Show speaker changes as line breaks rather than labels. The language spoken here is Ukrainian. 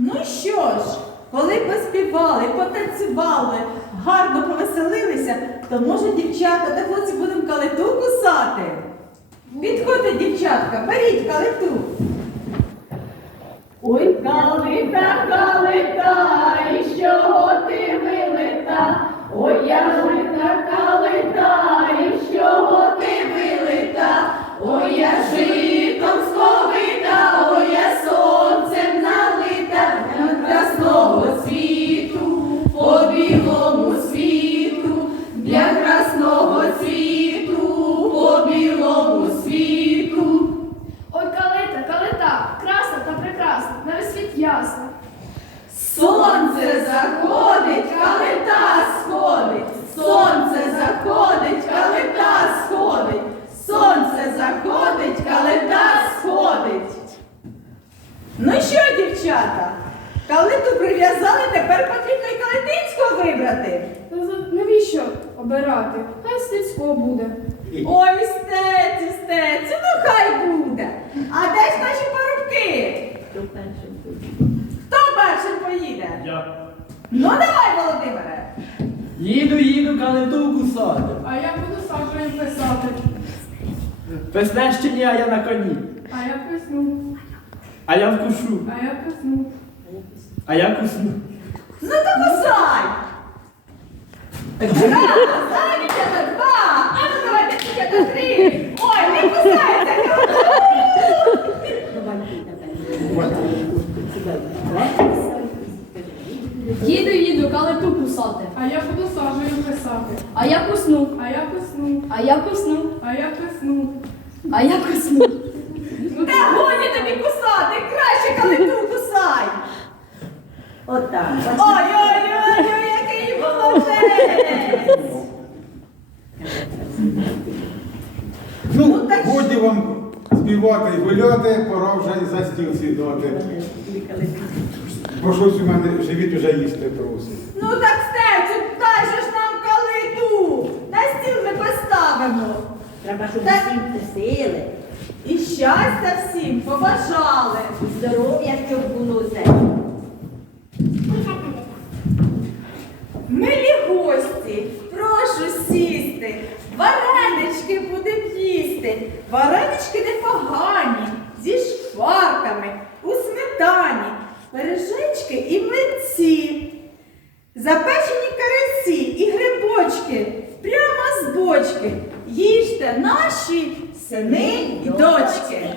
Ну що ж, коли поспівали, потанцювали, гарно повеселилися, то може дівчата та хлопці будемо калиту кусати. Підходьте, дівчатка, беріть калиту. Ой, калита, калита, дівчата, калиту прив'язали, тепер потрібно і калитинського вибрати.
Ну, Навіщо обирати? Хай стецько буде.
Ой, стецю, стецю, ну хай буде. А де ж наші парубки? Хто першим поїде?
Я
Ну давай, Володимире.
їду, їду калиту кусати.
А я буду саджею писати.
Песне ще ні, а я на коні.
А я писну,
А я вкушу,
а я писну.
а я кусну.
Ну то кусай! Раз, а, дівчата, два! А ну давайте, дівчата, три! Ой, не кусається!
Їду, їду, калиту кусати.
А я буду саджею писати.
А я кусну,
А я писну,
а я кусну,
а я писну.
а я кусну.
Та годі тобі кусати! Краще калиту кусай!
Отак.
Ой-ой-ой, який молодець!
Ну, годі вам співати і гуляти, пора вже і за стіл сідати. Бо щось у мене живіт уже їсти просить.
Ну так стецю, дай же ж нам калиту! На стіл ми поставимо!
Треба, щоб
Так.
всім сили,
І щастя всім побажали!
здоров'я, щоб було все.
гості, прошу сісти, варенички будемо їсти. Варенички непогані, зі шкварками, у сметані, пережички і млинці. Запечені кариці і грибочки прямо з бочки. Їжте наші сини і дочки.